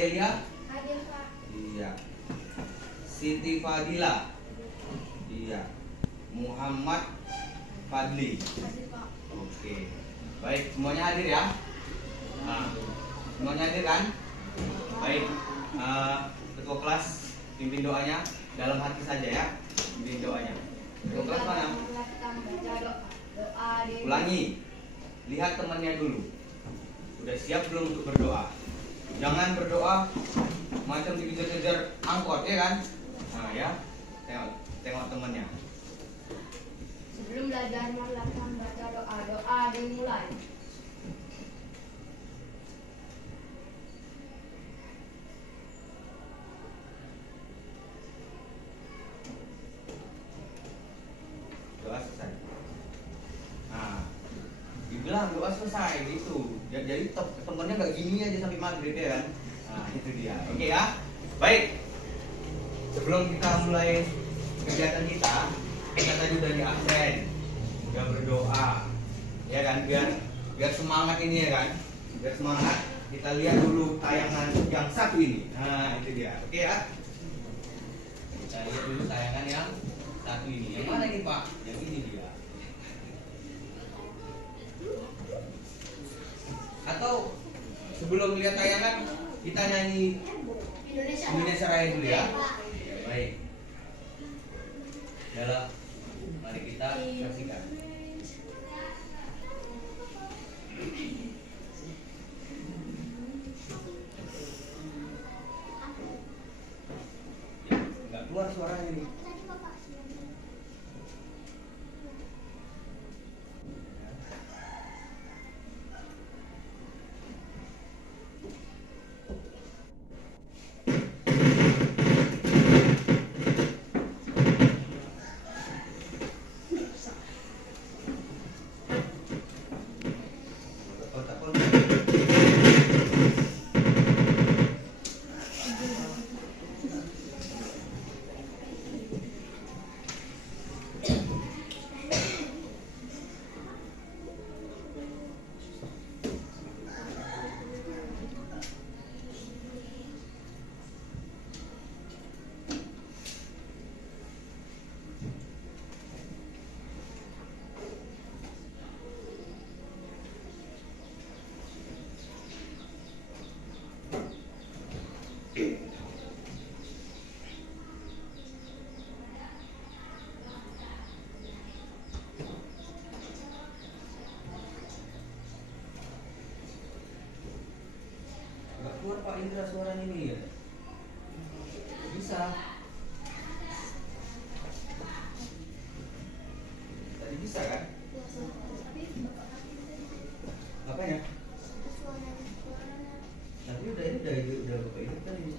Adelia? Hadir, Pak. Iya. Siti Fadila? Iya. Muhammad Fadli? Hadir, Pak. Oke. Baik, semuanya hadir ya? Nah, semuanya hadir kan? Baik. Ketua kelas, pimpin doanya dalam hati saja ya. Pimpin doanya. Ketua kelas mana? Ulangi. Lihat temannya dulu. Udah siap belum untuk berdoa? Jangan berdoa macam dikejar-kejar angkot ya kan? Nah ya, tengok temannya. Sebelum belajar marilah kita membaca doa. Doa dimulai. Doa selesai. Nah, dibilang doa selesai gitu. Jadi temennya nggak gini aja sampai maghrib ya kan? Nah itu dia. Oke ya. Baik. Sebelum kita mulai kegiatan kita tadi udah di absen, udah berdoa, ya kan? Biar semangat ini ya kan? Biar semangat. Kita lihat dulu tayangan yang satu ini. Nah itu dia. Oke ya. Kita lihat dulu tayangan yang satu ini. Yang mana ini Pak? Yang ini dia. Atau sebelum lihat tayangan kita nyanyi Indonesia Raya dulu ya. Ya baik. Yalah, mari kita saksikan. Ya, nggak keluar suaranya nih. Nggak keluar Pak Indra suaranya nih ya. Bisa. Tadi bisa kan? Apanya? Tapi udah Bapak Indra kan ini.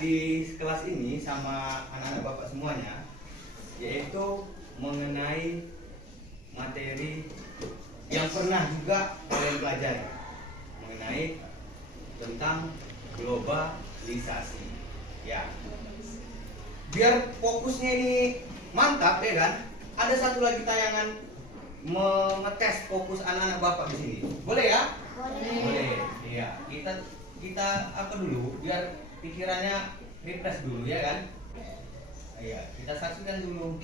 di kelas ini sama anak-anak bapak semuanya, yaitu mengenai materi yang pernah juga kalian pelajari, mengenai tentang globalisasi. Ya, biar fokusnya ini mantap ya kan. Ada satu lagi tayangan mengetes fokus anak-anak bapak di sini. Boleh ya? Boleh. Iya, kita apa dulu biar pikirannya refresh dulu ya kan? Iya, kita saksikan dulu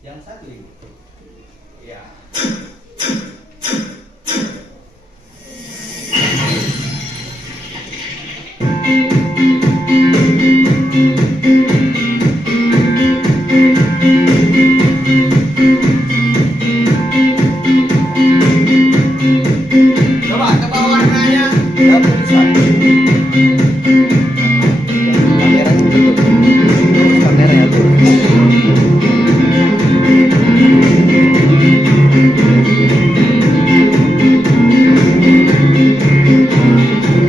yang satu ini. Iya. Coba tebak warnanya dan tulisan. Kameranya tutup. Kamera ya tuh.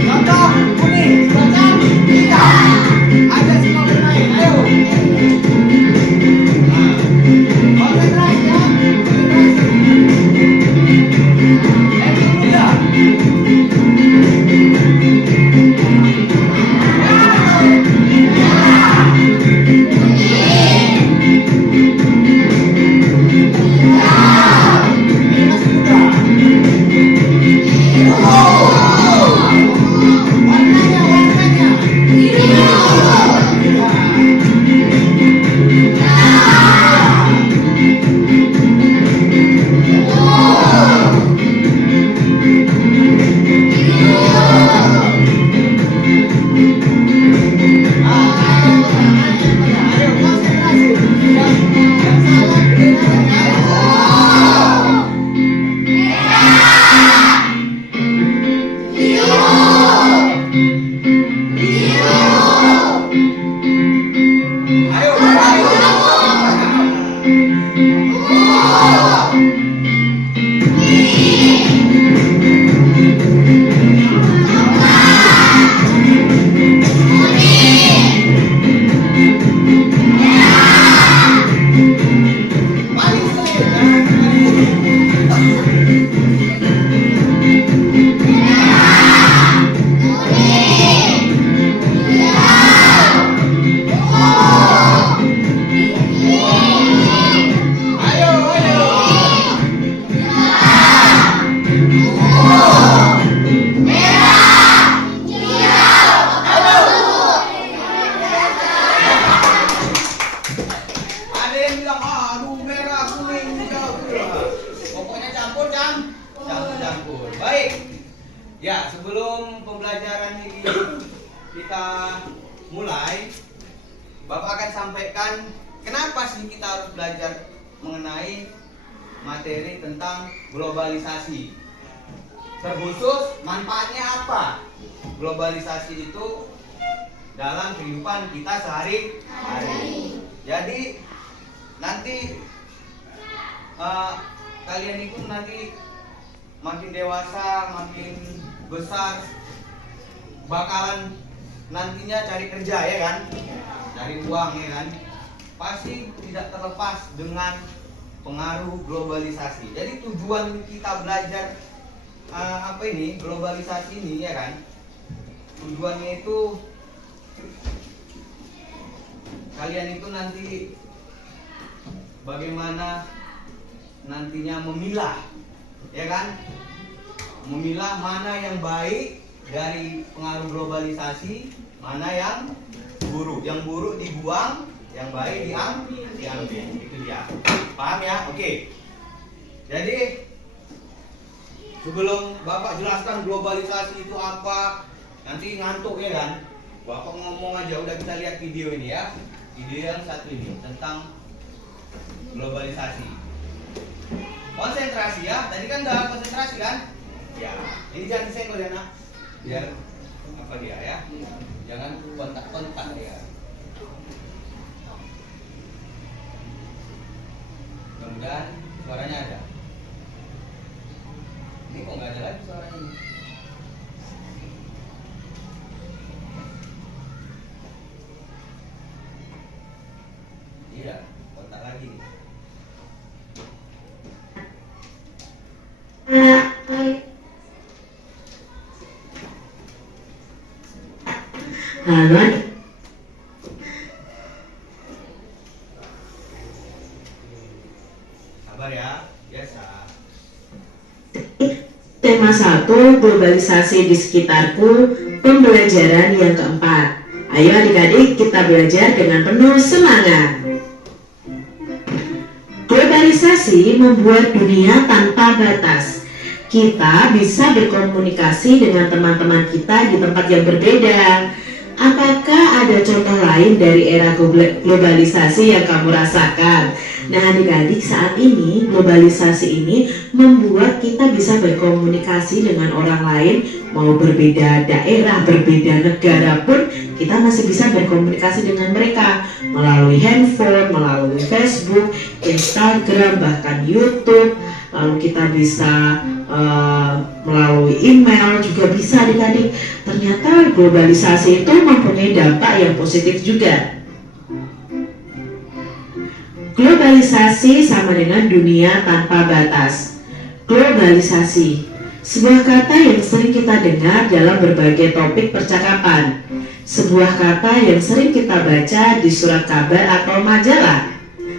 Contoh kuning, contoh hitam. Ada semua bermain. Ayo. Nah, konsentrasi ya. Konsentrasi. Dulu ya. Ya, sebelum pembelajaran ini kita mulai, Bapak akan sampaikan kenapa sih kita harus belajar mengenai materi tentang globalisasi. Terkhusus manfaatnya apa? Globalisasi itu dalam kehidupan kita sehari-hari. Jadi nanti kalian itu nanti makin dewasa, makin besar, bakalan nantinya cari kerja ya kan, cari uang ya kan, pasti tidak terlepas dengan pengaruh globalisasi. Jadi tujuan kita belajar globalisasi ini ya kan, tujuannya itu kalian itu nanti bagaimana nantinya memilah ya kan, memilah mana yang baik dari pengaruh globalisasi, mana yang buruk. Yang buruk dibuang, yang baik diambil. Itu dia. Paham ya? Oke. Jadi sebelum Bapak jelaskan globalisasi itu apa, nanti ngantuk ya kan. Bapak ngomong aja, udah kita lihat video ini ya. Video yang satu ini tentang globalisasi. Konsentrasi ya. Tadi kan udah konsentrasi kan? Ya. Ini jangan disenggol ya nak. Biar apa dia ya? Jangan kontak-kontak ya. Mudah-mudahan suaranya ada. Ini kok nggak ada lagi suaranya ini? Halo. Sabar ya, biasa. Tema 1, globalisasi di sekitarku, pembelajaran yang keempat. Ayo adik-adik kita belajar dengan penuh semangat. Globalisasi membuat dunia tanpa batas. Kita bisa berkomunikasi dengan teman-teman kita di tempat yang berbeda. Apakah ada contoh lain dari era globalisasi yang kamu rasakan? Nah adik-adik, saat ini globalisasi ini membuat kita bisa berkomunikasi dengan orang lain, mau berbeda daerah, berbeda negara pun kita masih bisa berkomunikasi dengan mereka melalui handphone, melalui Facebook, Instagram, bahkan YouTube. Lalu kita bisa melalui email juga bisa adik-adik. Ternyata globalisasi itu mempunyai dampak yang positif juga. Globalisasi sama dengan dunia tanpa batas. Globalisasi, sebuah kata yang sering kita dengar dalam berbagai topik percakapan. Sebuah kata yang sering kita baca di surat kabar atau majalah.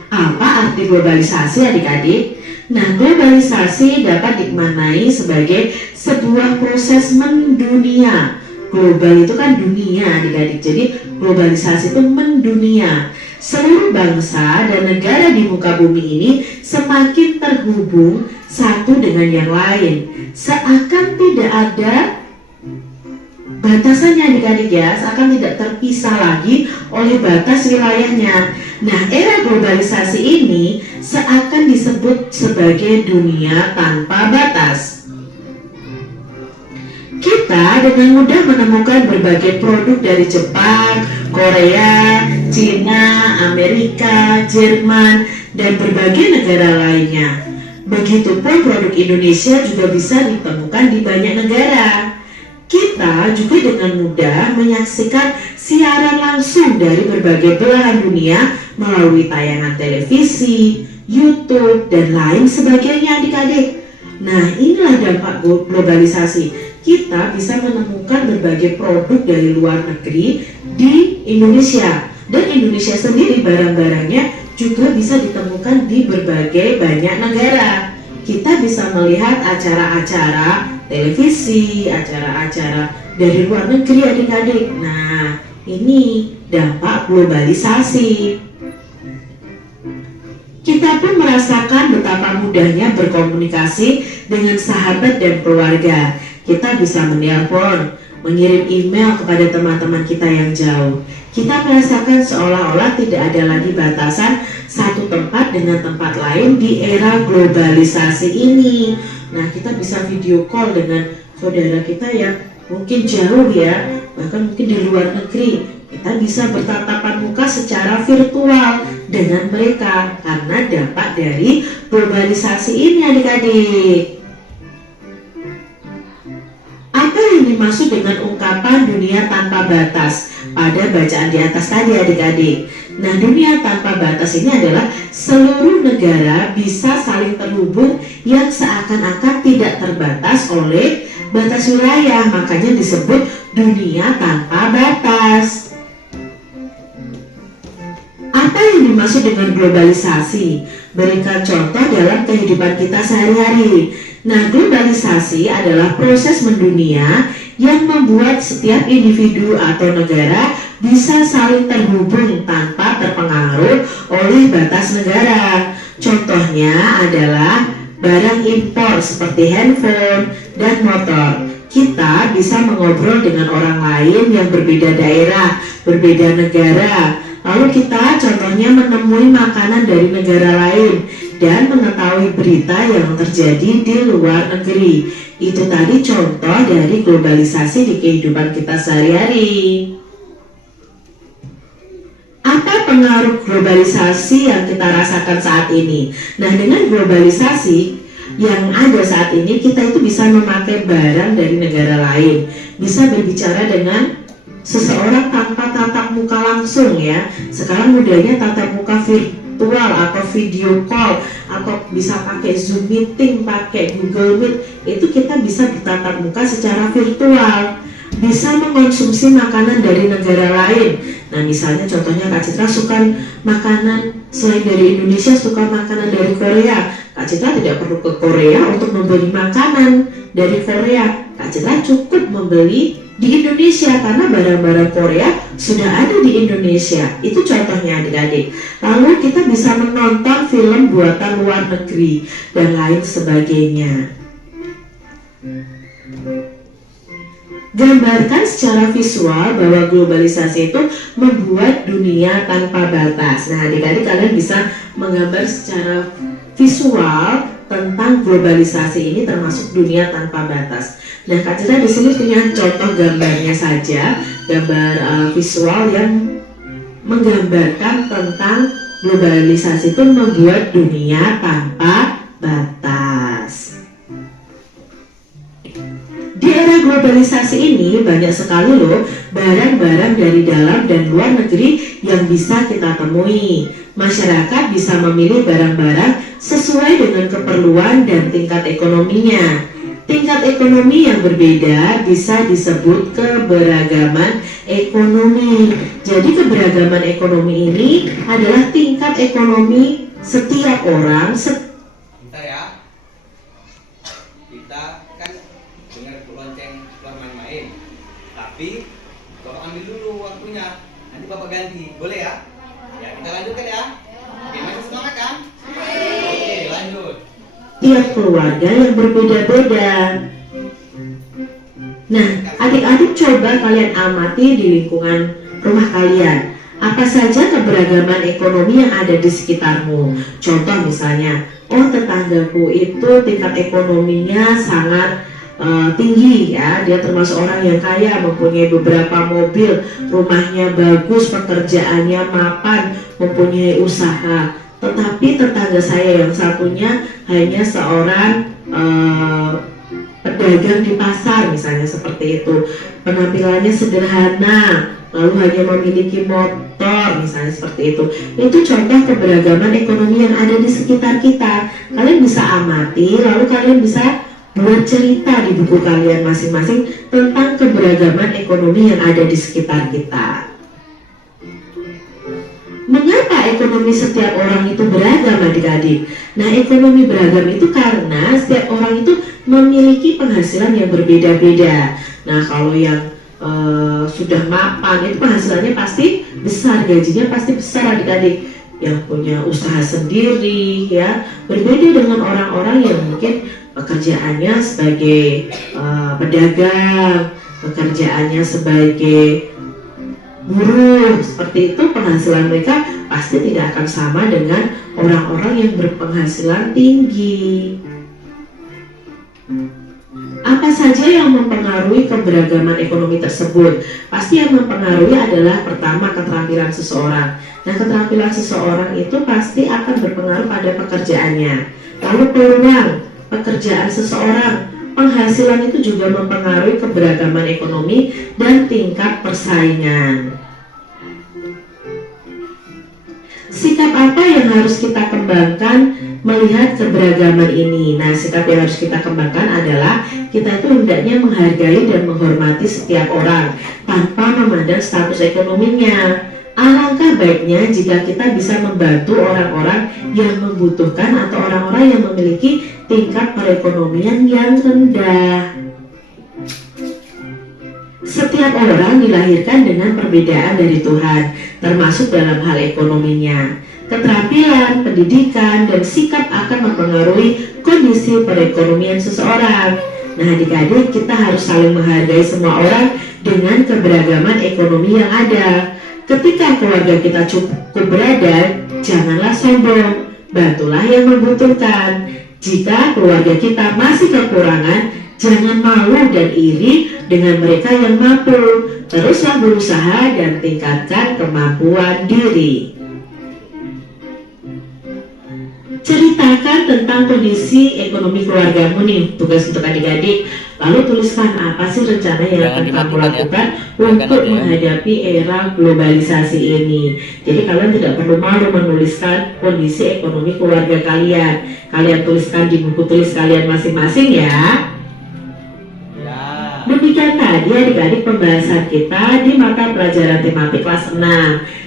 Apa arti globalisasi adik-adik? Nah, globalisasi dapat dimaknai sebagai sebuah proses mendunia. Global itu kan dunia adik-adik, jadi globalisasi itu mendunia. Seluruh bangsa dan negara di muka bumi ini semakin terhubung satu dengan yang lain. Seakan tidak ada batasannya adik-adik ya, seakan tidak terpisah lagi oleh batas wilayahnya. Nah, era globalisasi ini seakan disebut sebagai dunia tanpa batas. Kita dengan mudah menemukan berbagai produk dari Jepang, Korea, Cina, Amerika, Jerman, dan berbagai negara lainnya. Begitupun produk Indonesia juga bisa ditemukan di banyak negara. Kita juga dengan mudah menyaksikan siaran langsung dari berbagai belahan dunia melalui tayangan televisi, YouTube, dan lain sebagainya adik-adik. Nah, inilah dampak globalisasi. Kita bisa menemukan berbagai produk dari luar negeri di Indonesia. Dan Indonesia sendiri barang-barangnya juga bisa ditemukan di berbagai banyak negara. Kita bisa melihat acara-acara televisi, acara-acara dari luar negeri adik-adik. Nah, ini dampak globalisasi. Kita pun merasakan betapa mudahnya berkomunikasi dengan sahabat dan keluarga. Kita bisa menelpon, mengirim email kepada teman-teman kita yang jauh. Kita merasakan seolah-olah tidak ada lagi batasan satu tempat dengan tempat lain di era globalisasi ini. Nah, kita bisa video call dengan saudara kita yang mungkin jauh ya, bahkan mungkin di luar negeri. Kita bisa bertatapan muka secara virtual dengan mereka karena dampak dari globalisasi ini adik-adik. Apa yang dimaksud dengan ungkapan dunia tanpa batas pada bacaan di atas tadi adik-adik? Nah, dunia tanpa batas ini adalah seluruh negara bisa saling terhubung yang seakan-akan tidak terbatas oleh batas wilayah, makanya disebut dunia tanpa batas. Apa yang dimaksud dengan globalisasi? Berikan contoh dalam kehidupan kita sehari-hari. Nah, globalisasi adalah proses mendunia yang membuat setiap individu atau negara bisa saling terhubung tanpa terpengaruh oleh batas negara. Contohnya adalah barang impor seperti handphone dan motor. Kita bisa mengobrol dengan orang lain yang berbeda daerah, berbeda negara. Lalu kita contohnya menemui makanan dari negara lain dan mengetahui berita yang terjadi di luar negeri. Itu tadi contoh dari globalisasi di kehidupan kita sehari-hari. Apa pengaruh globalisasi yang kita rasakan saat ini? Nah, dengan globalisasi yang ada saat ini, kita itu bisa memakai barang dari negara lain, bisa berbicara dengan seseorang tanpa tatap muka langsung ya. Sekarang mudahnya tatap muka virtual atau video call, atau bisa pakai Zoom meeting, pakai Google Meet. Itu kita bisa bertatap muka secara virtual. bisa mengkonsumsi makanan dari negara lain. Nah, misalnya contohnya Kak Citra suka makanan selain dari Indonesia, suka makanan dari Korea. Kak Citra tidak perlu ke Korea untuk membeli makanan dari Korea. Kak Citra cukup membeli di Indonesia karena barang-barang Korea sudah ada di Indonesia. Itu contohnya adik-adik. Lalu kita bisa menonton film buatan luar negeri dan lain sebagainya. Gambarkan secara visual bahwa globalisasi itu membuat dunia tanpa batas. Nah, adik-adik kalian bisa menggambar secara visual tentang globalisasi ini termasuk dunia tanpa batas. Nah, Kak Citra di sini punya contoh gambarnya saja, gambar visual yang menggambarkan tentang globalisasi itu membuat dunia tanpa batas. Di era globalisasi ini banyak sekali loh barang-barang dari dalam dan luar negeri yang bisa kita temui. Masyarakat bisa memilih barang-barang sesuai dengan keperluan dan tingkat ekonominya. Tingkat ekonomi yang berbeda bisa disebut keberagaman ekonomi. Jadi keberagaman ekonomi ini adalah tingkat ekonomi setiap orang. Bentar ya. Kita kan dengar lonceng keluar main-main. Tapi Bapak ambil dulu waktunya. Nanti Bapak ganti. Boleh ya? Ya, kita lanjutkan ya. Oke, masih semangat kan? Oke, lanjut. Tiap keluarga yang berbeda-beda. Nah, adik-adik coba kalian amati di lingkungan rumah kalian. Apa saja keberagaman ekonomi yang ada di sekitarmu? Contoh misalnya, oh tetanggaku itu tingkat ekonominya sangat tinggi ya, dia termasuk orang yang kaya, mempunyai beberapa mobil, rumahnya bagus, pekerjaannya mapan, mempunyai usaha. Tetapi tetangga saya yang satunya hanya seorang pedagang di pasar misalnya seperti itu, penampilannya sederhana, lalu hanya memiliki motor misalnya seperti itu. Itu contoh keberagaman ekonomi yang ada di sekitar kita. Kalian bisa amati, lalu kalian bisa buat cerita di buku kalian masing-masing tentang keberagaman ekonomi yang ada di sekitar kita. Mengapa ekonomi setiap orang itu beragam adik-adik? Nah, ekonomi beragam itu karena setiap orang itu memiliki penghasilan yang berbeda-beda. Nah, kalau yang sudah mapan itu penghasilannya pasti besar, gajinya pasti besar adik-adik. Yang punya usaha sendiri ya, berbeda dengan orang-orang yang mungkin pekerjaannya sebagai pedagang, pekerjaannya sebagai buruh, seperti itu penghasilan mereka pasti tidak akan sama dengan orang-orang yang berpenghasilan tinggi. Apa saja yang mempengaruhi keberagaman ekonomi tersebut? Pasti yang mempengaruhi adalah pertama keterampilan seseorang. Nah, keterampilan seseorang itu pasti akan berpengaruh pada pekerjaannya. Lalu peluang pekerjaan seseorang, penghasilan itu juga mempengaruhi keberagaman ekonomi dan tingkat persaingan. Sikap apa yang harus kita kembangkan melihat keberagaman ini? Nah, sikap yang harus kita kembangkan adalah kita itu hendaknya menghargai dan menghormati setiap orang tanpa memandang status ekonominya. Alangkah baiknya jika kita bisa membantu orang-orang yang membutuhkan atau orang-orang yang memiliki tingkat perekonomian yang rendah. Setiap orang dilahirkan dengan perbedaan dari Tuhan, termasuk dalam hal ekonominya. Keterampilan, pendidikan, dan sikap akan mempengaruhi kondisi perekonomian seseorang. Nah, adik-adik, kita harus saling menghargai semua orang dengan keberagaman ekonomi yang ada. Ketika keluarga kita cukup berada, janganlah sombong, bantulah yang membutuhkan. Jika keluarga kita masih kekurangan, jangan malu dan iri dengan mereka yang mampu. Teruslah berusaha dan tingkatkan kemampuan diri. Ceritakan tentang kondisi ekonomi keluargamu nih, tugas untuk adik-adik. Lalu tuliskan apa sih rencana yang akan kamu lakukan untuk menghadapi era globalisasi ini. Jadi kalian tidak perlu malu menuliskan kondisi ekonomi keluarga kalian. Kalian tuliskan di buku tulis kalian masing-masing ya. Demikian tadi adik-adik pembahasan kita di mata pelajaran tematik kelas 6.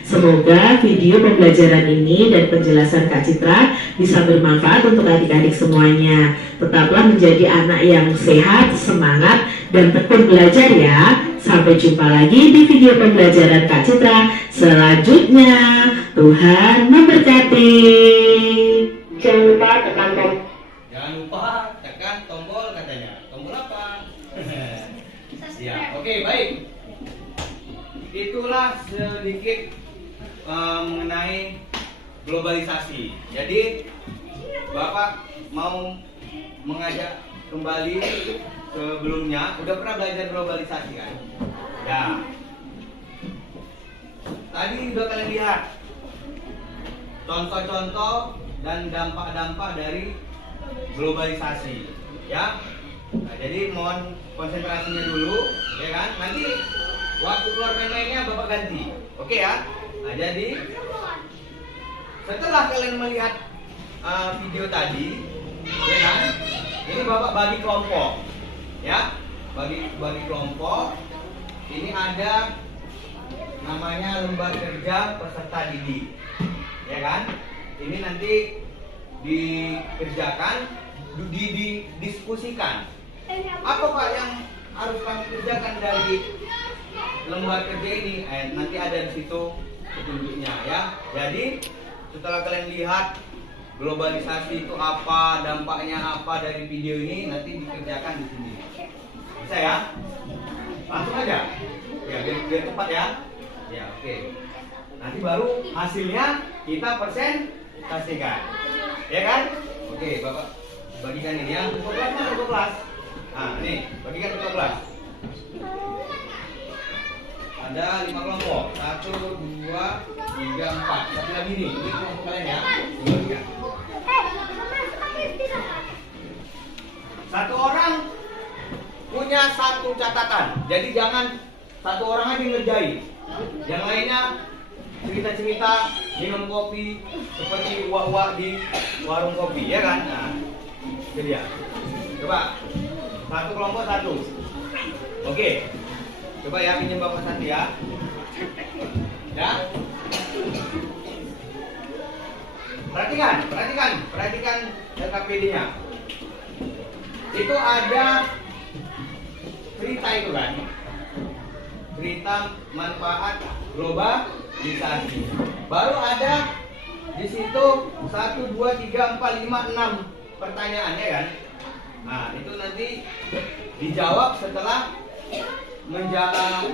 Semoga video pembelajaran ini dan penjelasan Kak Citra bisa bermanfaat untuk adik-adik semuanya. Tetaplah menjadi anak yang sehat, semangat, dan tekun belajar ya. Sampai jumpa lagi di video pembelajaran Kak Citra selanjutnya. Tuhan memberkati. Jangan lupa tekan tombol. Jangan lupa tekan tombol katanya. Tombol apa? Ya, oke, baik. Itulah sedikit mengenai globalisasi. Jadi Bapak mau mengajak kembali sebelumnya. Udah pernah belajar globalisasi kan? Ya. Tadi udah kalian lihat contoh-contoh dan dampak-dampak dari globalisasi, ya. Nah, jadi mohon konsentrasinya dulu, ya kan? Nanti waktu keluar main-mainnya Bapak ganti, oke ya? Nah, jadi setelah kalian melihat video tadi, ya kan? Ini Bapak bagi kelompok, ya, bagi kelompok. Ini ada namanya lembar kerja peserta didik, ya kan? Ini nanti dikerjakan, didiskusikan. Apa Pak yang harus kami kerjakan dari lembar kerja ini? Nanti ada di situ petunjuknya ya. Jadi setelah kalian lihat globalisasi itu apa, dampaknya apa dari video ini, nanti dikerjakan di sini. Bisa ya? Langsung aja. Ya, biar cepat ya. Ya, oke. Nanti baru hasilnya kita presentasikan. Ya kan? Oke, Bapak bagikan ini ya. Ketua kelas mana ketua kelas? Nah, nih, bagikan ketua kelas. Ada 5 kelompok. 1, 2, 3, 4. Satu lagi nih. Ini kelompok kalian ya. Bagikan. Satu orang punya satu catatan. Jadi jangan satu orang aja ngerjain. Yang lainnya cerita-cerita minum kopi seperti uak-uak di warung kopi, ya kan? Nah, itu dia. Coba satu kelompok satu. Oke. Coba ya, pinjam Bapak satu ya. Ya. Perhatikan LKPD-nya. Itu ada cerita itu kan. Cerita manfaat globalisasi. Baru ada di situ 1, 2, 3, 4, 5, 6 pertanyaan ya kan. Nah, itu nanti dijawab setelah membaca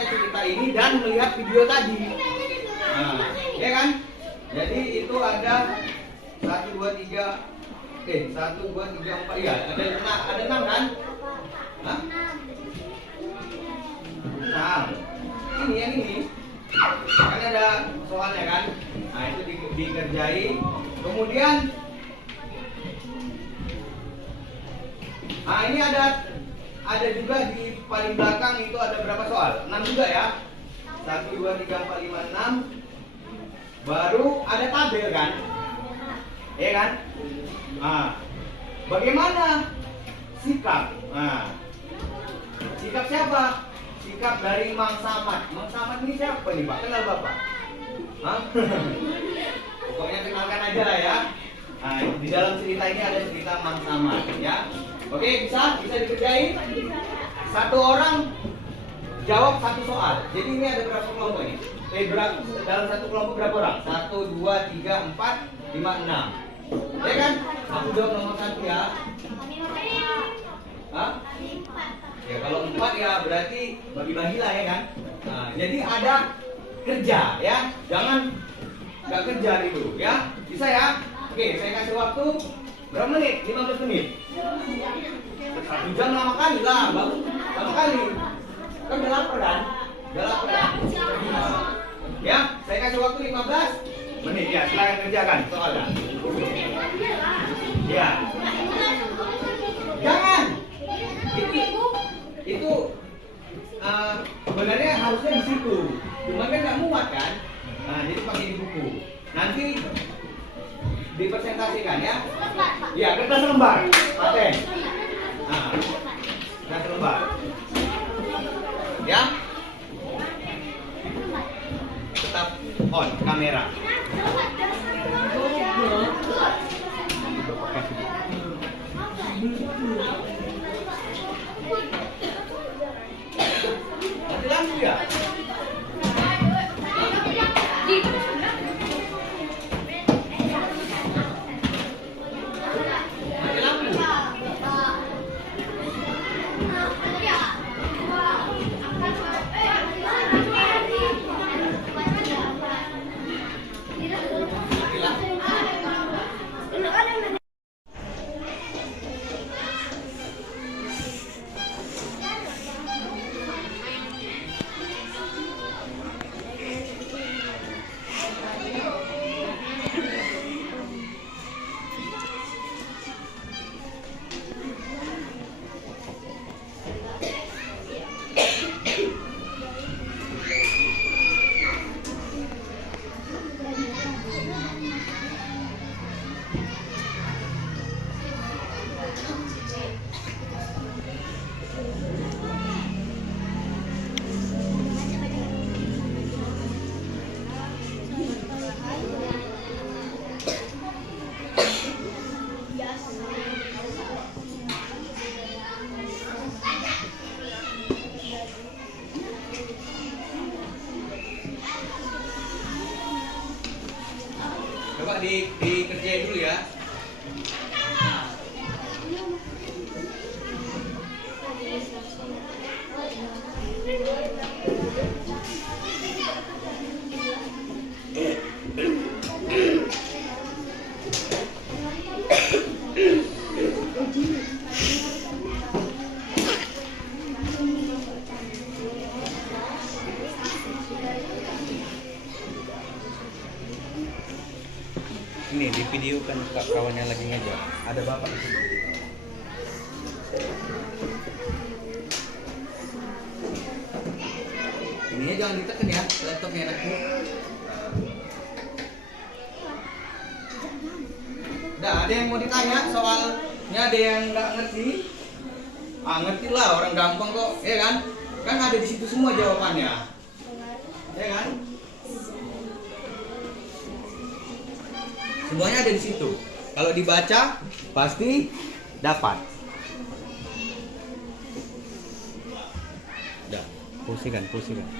cerita ini dan melihat video tadi. Nah, ya kan? Jadi itu ada 1, 2, 3 1, 2, 3, 4 ya. Ada 6 kan? Hah? 6. Ini yang ini. Kan ada soalnya kan? Nah, itu dikerjai. Kemudian ini ada juga di paling belakang itu ada berapa soal? 6 juga ya. 1, 2, 3, 4, 5, 6. Baru ada tabel kan? Ya kan? Nah, bagaimana sikap? Nah, sikap siapa? Sikap dari Mang Samad. Mang Samad ini siapa nih Pak? Kenal Bapak? Hah? Pokoknya kenalkan aja lah ya. Nah, di dalam cerita ini ada cerita Mang Samad ya. Oke, bisa dikerjain. Satu orang jawab satu soal. Jadi ini ada berapa kelompok ini? Dalam satu kelompok berapa orang? 1, 2, 3, 4, 5, 6. Ya kan? Aku jawab nomor 1 ya. Hah? Ya kalau 4 ya berarti bagi-bagi lah ya kan. Nah, jadi ada kerja ya. Jangan nggak kerja gitu ya. Bisa ya? Oke, saya kasih waktu berapa menit? 15 menit. 1 jam lama kali lah, Bang. Lama kali. Kan udah lapar kan? Udah lapar kan? Nah, ya, saya kasih waktu 15 menit ya. Silakan kerjakan soalnya. Ya. Jangan. Itu sebenarnya harusnya di situ. Cuma kan nggak muat kan? Nah, jadi pakai di buku. Nanti dipresentasikan ya. Ya, kertas lembar. Paten. Nah, Dan terlebar. Ya. Tetap on kamera. Mati lampu ya? Mati lampu. Mati lampu. Coba dikerjain dulu ya. Ini di video kan kawannya lagi ngejar. Ada bapak di sini. Ininya jangan ditekan ya, laptopnya nanti. Udah, ada yang mau ditanya soalnya, ada yang nggak ngerti? Ngerti lah, orang gampang kok, ya kan? Kan ada di situ semua jawabannya, ya kan? Semuanya ada di situ. Kalau dibaca pasti dapat. Udah, pusingkan. Pusingkan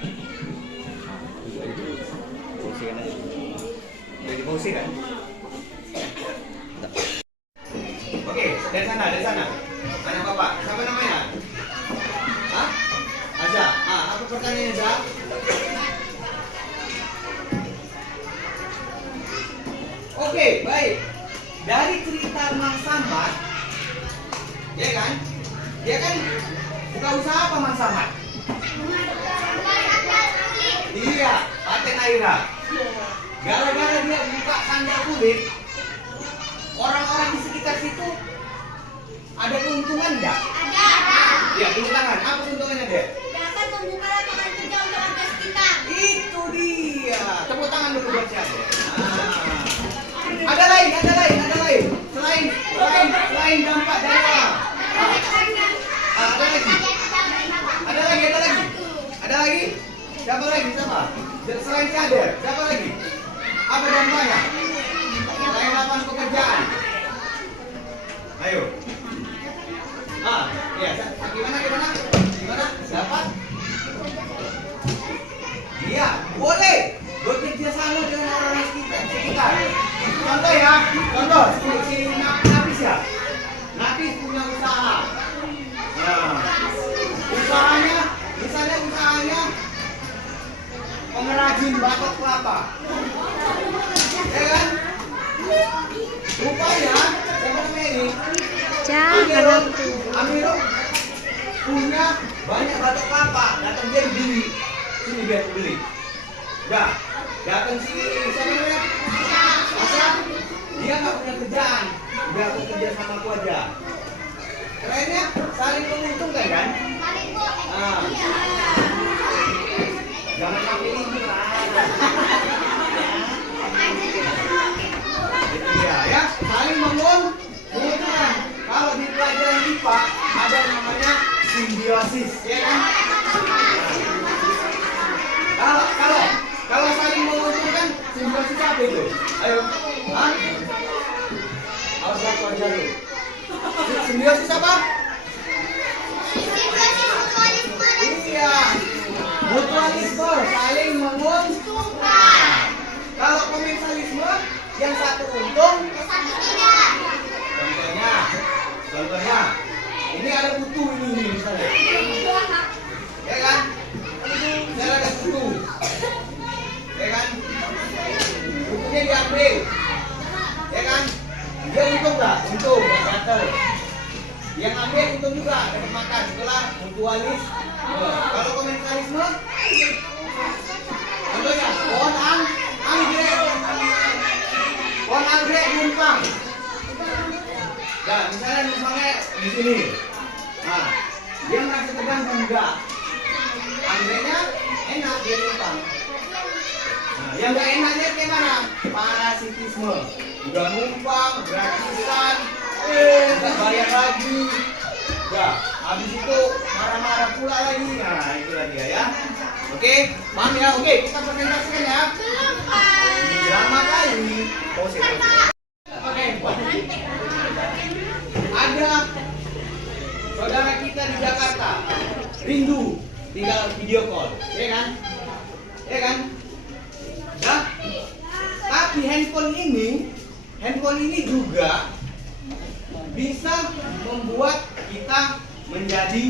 aja. Udah dipusingkan. Oke, dari sana. Mana Bapak? Siapa namanya? Hah? Aza. Apa pertanyaannya, Aza? Oke, baik. Dari cerita Mang Samad, ya kan? Dia kan buka usaha apa Mang Samad? Iya, paten Aira. Gara-gara dia buka sandal kulit, orang-orang di sekitar situ ada keuntungan nggak? Ada. Iya, tepuk tangan. Apa keuntungannya dia? Dapat membuka lapangan kerja untuk warga sekitar. Itu dia. Tepuk tangan dulu buat siapa? Ada lain. Selain dampak dari orang. Ada lagi. Siapa lagi? Selain kader, siapa lagi? Apa dampaknya? Selain lapangan pekerjaan. Ayo. Iya. Gimana? Dapat? Iya, boleh. Bekerja sama dengan orang sekitar. Contoh, sini Nafis ya. Nafis punya usaha. Nah, usahanya pengrajin batok kelapa. Ya kan? Rupanya, siapa namanya ini? Amiro punya banyak batok kelapa. Datang dia beli. Sini biar beli. Dah, datang sini. Siapa namanya? Asap. Dia nggak punya kerjaan. Udah aku kerja sama aku aja. Kerennya saling menguntungkan kan? Jangan sampai ini lah. Itu dia ya, saling menguntungkan. Kalau di pelajaran IPA ada namanya simbiosis, ya kan? Kalau saling menguntungkan, simbiosis apa itu? Ayo, hah? Harus aku aja dulu. Simbiosis apa? Iya, mutualisme, saling menguntungkan. Kalau komensalisme, yang satu untung, contohnya, ini ada kutu ini misalnya, ya kan? Misalnya ada kutu, ya kan? Kutunya diambil, ya kan? Dia untung nggak? Untung, nggak gatel. Yang ambil untung juga, dapat makan. Itulah mutualis. Kalau komensalisme, contohnya pohon anggrek numpang. Nah, misalnya numpangnya di sini. Nah, dia merasa terganggu enggak? Anggreknya enak dia numpang. Nah, yang enggak enaknya gimana? Parasitisme. Udah numpang, gratisan, enggak bayar lagi. Udah, habis itu marah-marah pula lagi. Nah, itulah dia ya. Oke, paham ya? Oke, kita presentasikan ya. Drama kali. Oke. Ada saudara kita di Jakarta rindu tinggal video call, ya kan? Ya kan? Nah, tapi handphone ini juga bisa membuat kita menjadi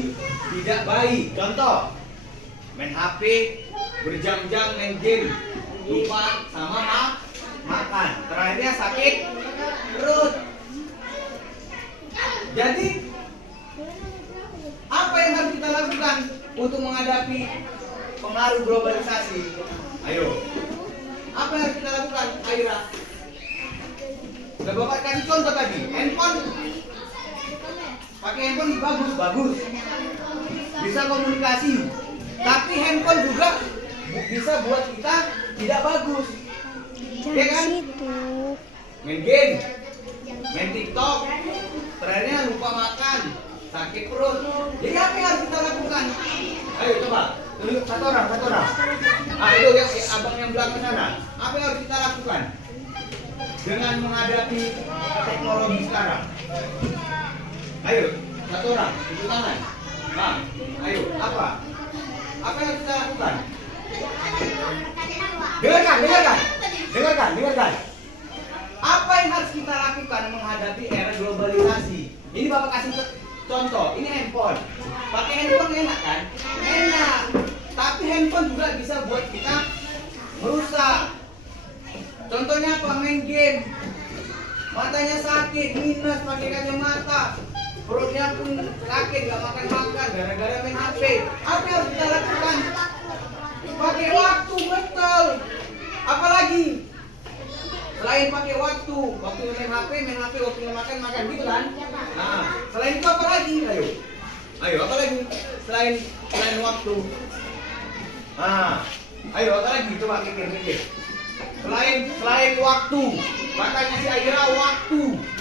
tidak baik. Contoh, main HP berjam-jam, main game, lupa sama makan, terakhirnya sakit perut. Jadi apa yang harus kita lakukan untuk menghadapi pengaruh globalisasi? Ayo, apa yang harus kita lakukan? Aira, udah Bapak kasih contoh tadi, handphone, pakai handphone bagus, bisa komunikasi, tapi handphone juga bisa buat kita tidak bagus, ya kan? Main game, main TikTok, terakhirnya lupa makan, sakit perut. Jadi apa yang harus kita lakukan? Ayo coba, tunjuk satu orang. Itu ya, abang yang belakang sana. Apa yang harus kita lakukan dengan menghadapi teknologi sekarang? Ayo, satu orang, tunjuk tangan. Nah, ayo, apa? Apa yang harus kita lakukan? Dengarkan. Apa yang harus kita lakukan menghadapi era globalisasi? Ini Bapak kasih contoh, ini handphone. Pakai handphone enak kan? Enak. Tapi handphone juga bisa buat kita merusak. Contohnya apa? Main game. Matanya sakit, minus, pakai kacamata. Perutnya pun sakit, gak makan gara-gara main HP. Apa yang harus kita lakukan? Pakai waktu, betul. Apalagi selain pakai waktu main HP, waktunya makan gitu kan? Nah, selain itu apa lagi? Ayo apa lagi? Selain waktu. Nah, ayo apa lagi? Coba pikir. Selain waktu, makanya si Aira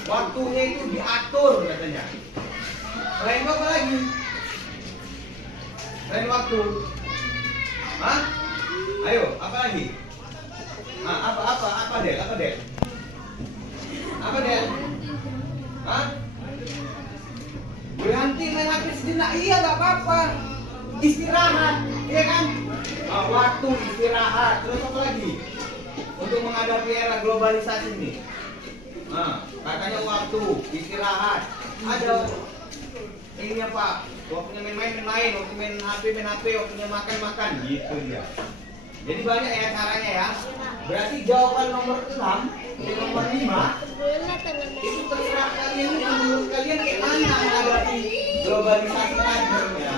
waktunya itu diatur katanya. Selain itu apa lagi? Selain waktu. Hah? Ayo, apa lagi? Apa Del? Hah? Berhenti main HP sejenak, iya gak apa-apa. Istirahat, iya kan? Waktu istirahat. Terus apa lagi? Untuk menghadapi era globalisasi ini. Katanya waktu istirahat. Ada ininya Pak. Waktunya main, waktu main HP, waktunya makan. Gitu dia. Jadi banyak ya caranya ya. Berarti jawaban nomor 6 dan nomor 5 itu terserah kalian, menurut kalian kayak mana menghadapi globalisasi tadi ya.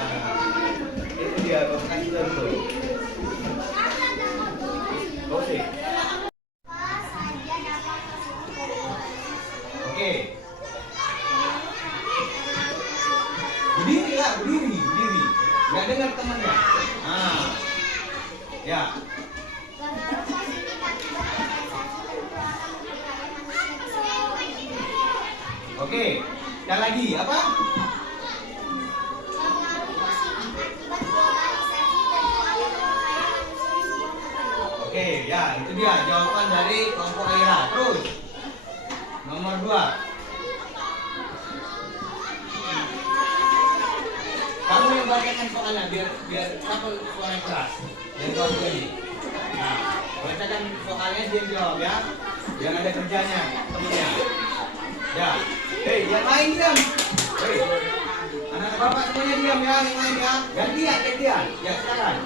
Itu dia Bapak kasih contoh. Oke. Berdiri. Nggak dengar temannya. Ya. Oke, sekali lagi apa? dia jawaban dari kelompok Aira. Terus nomor 2. Kamu yang bacakan soalnya biar kamu suara keras dari kelompok ini. Nah, bacakan soalnya dia jawab ya. Jangan ada kerjanya temennya. Ya. Hei, yang lain diam. Hei. Anak bapak semuanya diam ya, yang lain ya. Gantian. Ya, silakan.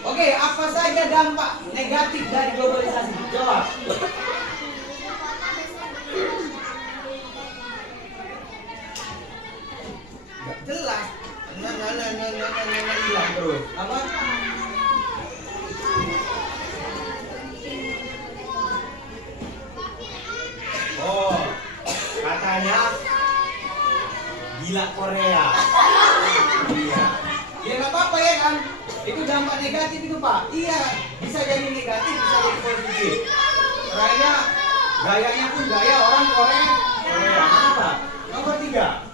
Oke, apa saja dampak negatif dari globalisasi? Jawab. Gak jelas. Hilang terus. Apa? Oh, katanya gila Korea. Iya. Ya nggak apa-apa ya kan? Itu dampak negatif itu Pak. Iya, bisa jadi negatif, bisa jadi positif. Raya, gayanya pun gaya orang Korea. Kenapa? Nomor 3.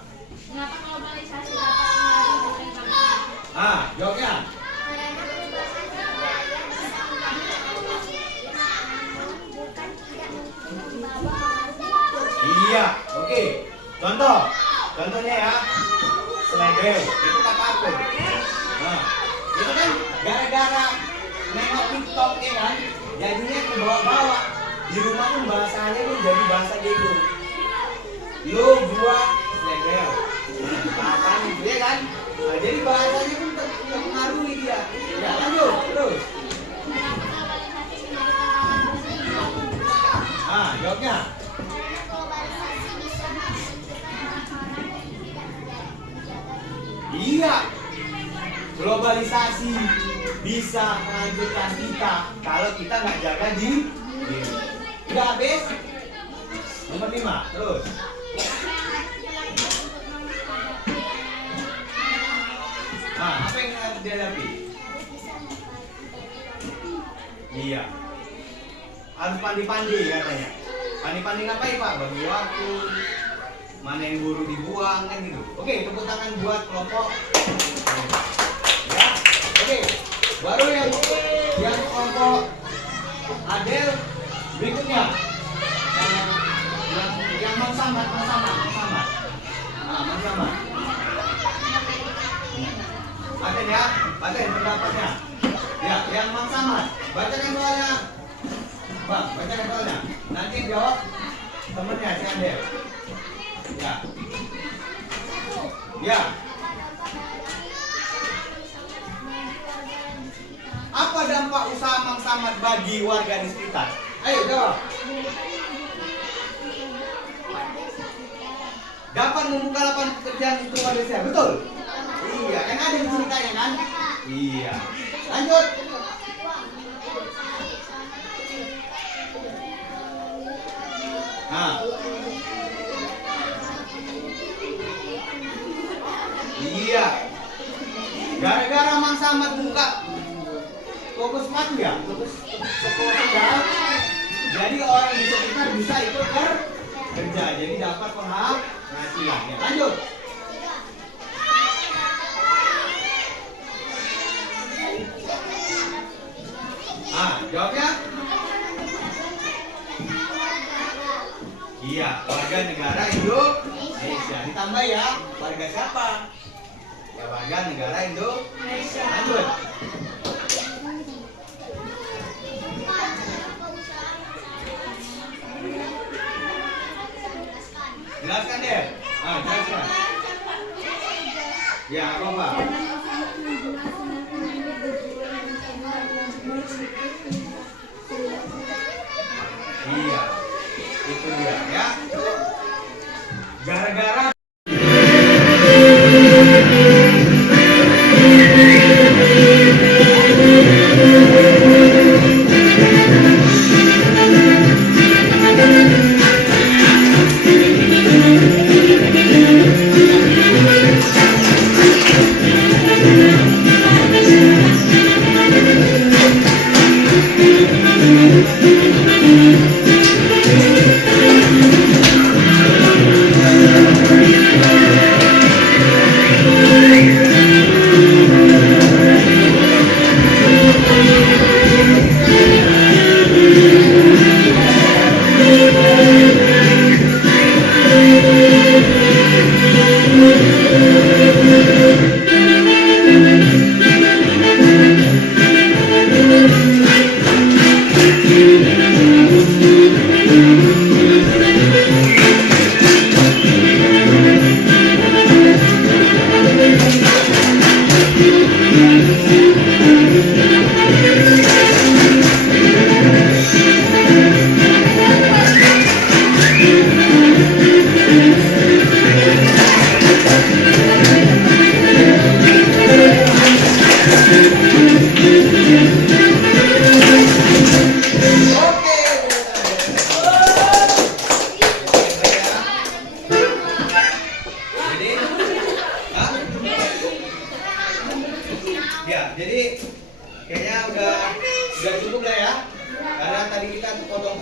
Kenapa globalisasi dapat mengaruhi Ah, jawabnya. Iya, oke. Contohnya ya, selebel itu kata aku. Nah, itu kan gara-gara nengok TikTok ya kan, jadinya ke bawah-bawah. Di rumah pun bahasanya pun jadi bahasa gitu. Lo gua selebel. Apa itu ya kan? Nah, jadi bahasanya pun terpengaruhi dia. Ya lanjut terus. Ah, jawabnya. Iya, globalisasi bisa menghancurkan kita kalau kita nggak jaga diri. Udah habis? Nomor 5, terus. Nah, apa yang harus dihadapi? Iya, harus pandai-pandai katanya. Pandai-pandai ngapain Pak? Bagi waktu. Mana yang buru dibuang kan gitu. Oke, tepuk tangan buat kelompok. Ya, oke. Baru yang kelompok Adel berikutnya. Yang Mang Samad. Nah, Mang Samad. Adel ya, Adel pendapatnya. Ya, yang Mang Samad. Bacakan soalnya. Bang, bacakan soalnya. Nanti yang jawab temennya si Adel. Ya. Apa dampak usaha Mang Samad bagi warga di sekitar? Ayo jawab. Dapat membuka lapangan pekerjaan untuk warga desa, betul? Iya, yang ada di ceritanya kan? Iya. Lanjut. Nah. Iya. Gara-gara Mang Samad buka toko sepatu ya, sekolah. Jadi orang di sekitar bisa ikut kerja, jadi dapat penghasilan. Ya, lanjut. Ah, jawabnya? Iya, warga negara Indonesia. Ditambah ya, warga siapa? Ya, warga negara Indonesia. Lanjut. Jelaskan deh. Ah, jelaskan. Ya, apa? Iya, itu dia ya. Gara-gara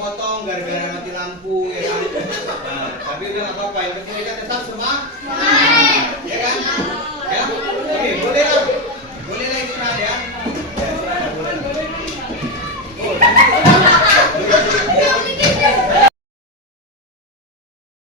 kepotong gara-gara mati lampu ya kan. Nah, tapi udah nggak apa-apa, yang penting kita tetap semangat. Ya kan? Ya, oke, boleh lah.